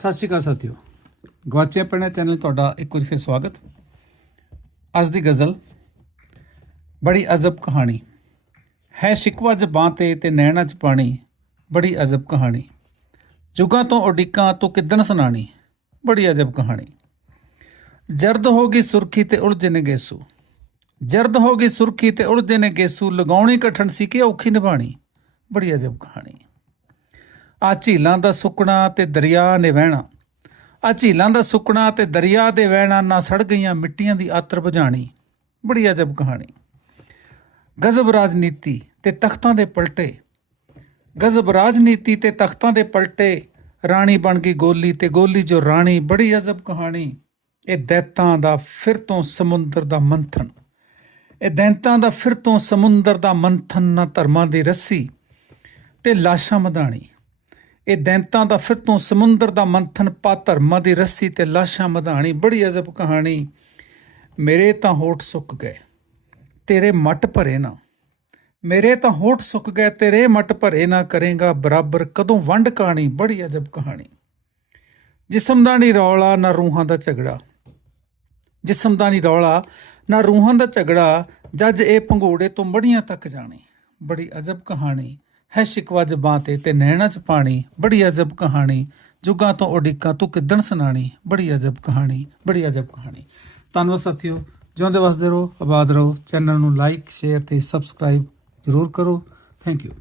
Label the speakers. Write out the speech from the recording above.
Speaker 1: ਸਤਿ ਸ਼੍ਰੀ ਅਕਾਲ ਸਾਥੀਓ। ਗਵਾਚੇ ਆਪਣੇ ਚੈਨਲ ਤੁਹਾਡਾ ਇੱਕ ਵਾਰ ਫਿਰ ਸਵਾਗਤ। ਅੱਜ ਦੀ ਗਜ਼ਲ, ਬੜੀ ਅਜ਼ਬ ਕਹਾਣੀ। ਹੈ ਸ਼ਿਕਵਾ ਜ਼ਬਾਂ ਤੇ ਤੇ ਨੈਣਾ ਚ ਪਾਣੀ, ਬੜੀ ਅਜ਼ਬ ਕਹਾਣੀ। ਜੁਗਾਂ ਤੋਂ ਉਡੀਕਾਂ ਤੋਂ ਕਿਦਨ ਸੁਣਾਣੀ, ਬੜੀ ਅਜ਼ਬ ਕਹਾਣੀ। ਜਰਦ ਹੋ ਗਈ ਸੁਰਖੀ ਤੇ ਉਲਝੇ ਨੇ ਗੇਸੂ। ਜਰਦ ਹੋ ਗਈ ਸੁਰਖੀ ਤੇ ਉਲਝੇ ਨੇ ਗੇਸੂ, ਲਗਾਉਣੀ ਕਠਣ ਸੀ ਕਿ ਔਖੀ ਨਿਭਾਣੀ, ਬੜੀ ਅਜ਼ਬ ਕਹਾਣੀ। ਆ ਝੀਲਾਂ ਦਾ ਸੁੱਕਣਾ ਤੇ ਦਰਿਆ ਨੇ ਵਹਿਣਾ। ਆ ਝੀਲਾਂ ਦਾ ਸੁੱਕਣਾ ਤੇ ਦਰਿਆ ਦੇ ਵਹਿਣਾ ਨਾ ਸੜ ਗਈਆਂ ਮਿੱਟੀਆਂ ਦੀ ਆਤਰ ਬੁਝਾਣੀ। ਬੜੀ ਅਜਬ ਕਹਾਣੀ। ਗਜ਼ਬ ਰਾਜਨੀਤੀ ਤੇ ਤਖਤਾਂ ਦੇ ਪਲਟੇ। ਗਜ਼ਬ ਰਾਜਨੀਤੀ ਤੇ ਤਖਤਾਂ ਦੇ ਪਲਟੇ। ਰਾਣੀ ਬਣ ਗਈ ਗੋਲੀ ਤੇ ਗੋਲੀ ਜੋ ਰਾਣੀ। ਬੜੀ ਅਜਬ ਕਹਾਣੀ। ਇਹ ਦੈਤਾਂ ਦਾ ਫਿਰ ਤੋਂ ਸਮੁੰਦਰ ਦਾ ਮੰਥਨ। ਇਹ ਦੈਂਤਾਂ ਦਾ ਫਿਰ ਤੋਂ ਸਮੁੰਦਰ ਦਾ ਮੰਥਨ ਨਾ ਧਰਮਾਂ ਦੀ ਰੱਸੀ ਤੇ ਲਾਸ਼ਾਂ ਮਧਾਣੀ। ਇਹ ਦੈਂਤਾਂ ਦਾ ਫਿਰ ਤੋਂ ਸਮੁੰਦਰ ਦਾ ਮੰਥਨ ਪਾ ਧਰਮਾਂ ਦੀ ਰੱਸੀ ਤੇ ਲਾਸ਼ਾਂ ਮਧਾਣੀ, ਬੜੀ ਅਜਬ ਕਹਾਣੀ। ਮੇਰੇ ਤਾਂ ਹੋਠ ਸੁੱਕ ਗਏ, ਤੇਰੇ ਮੱਟ ਭਰੇ ਨਾ। ਮੇਰੇ ਤਾਂ ਹੋਠ ਸੁੱਕ ਗਏ, ਤੇਰੇ ਮੱਟ ਭਰੇ ਨਾ ਕਰੇਗਾ ਬਰਾਬਰ, ਕਦੋਂ ਵੰਡ ਕਹਾਣੀ ਬੜੀ ਅਜਬ ਕਹਾਣੀ। ਜਿਸਮ ਦਾ ਨਹੀਂ ਰੌਲਾ, ਨਾ ਰੂਹਾਂ ਦਾ ਝਗੜਾ। ਜਿਸਮ ਦਾ ਨਹੀਂ ਰੌਲਾ, ਨਾ ਰੂਹਾਂ ਦਾ ਝਗੜਾ, ਜੱਜ ਇਹ ਪੰਘੂੜੇ ਤੋਂ ਮੜੀਆਂ ਤੱਕ ਜਾਣੇ। ਬੜੀ ਅਜਬ ਕਹਾਣੀ। ਹੈ ਸ਼ਿਕਵਾ ਜ਼ਬਾਂ ਤੇ ਤੇ ਨੈਣਾ ਚ ਪਾਣੀ, ਬੜੀ ਅਜਬ ਕਹਾਣੀ। ਜੁਗਾਂ ਤੋਂ ਉਡੀਕਾਂ, ਤੂੰ ਕਿਦਣ ਸੁਣਾਣੀ? ਬੜੀ ਅਜਬ ਕਹਾਣੀ, ਬੜੀ ਅਜਬ ਕਹਾਣੀ। ਧੰਨਵਾਦ ਸਾਥੀਓ, ਜਿਉਂਦੇ ਵਸਦੇ ਰਹੋ, ਆਬਾਦ ਰਹੋ। ਚੈਨਲ ਨੂੰ ਲਾਈਕ, ਸ਼ੇਅਰ ਤੇ ਸਬਸਕ੍ਰਾਈਬ ਜ਼ਰੂਰ ਕਰੋ। Thank you.